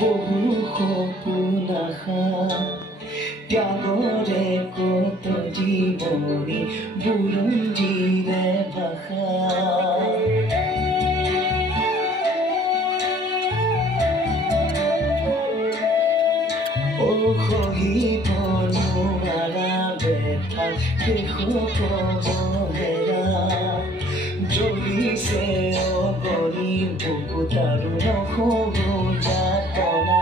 বহু সপোন আশা ত্যাগৰে কত জীৱনী বুৰঞ্জীৰে ভাষা সহিব নোৱাৰা বেথা শেষত হেৰা জ্বলিছে অগৰি বুকুত আৰু নহৰু যাতনা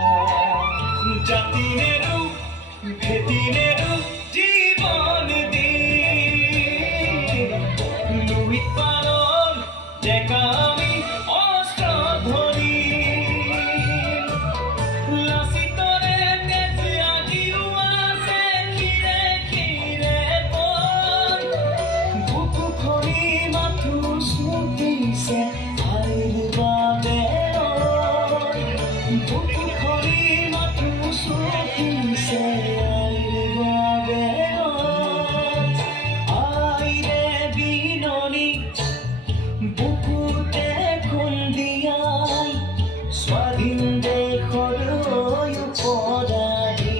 জাতি নেৰু ভেটি নেৰু জীৱন দি লুইত পাৰৰ ডেকা আমি অস্ত্ৰ ধৰি লাচিতৰে তেজ আজিও আছে খিৰে খিৰে পৰ বুকু খনি মাথো স্মৃতিছে আইৰ বাবে বুকু খনি মাথো স্মৃতিছে আইৰ বাবে আইৰে বিননি বুকুতে খুন্দিয়াই স্বাধীন দেশৰ উপৰাধী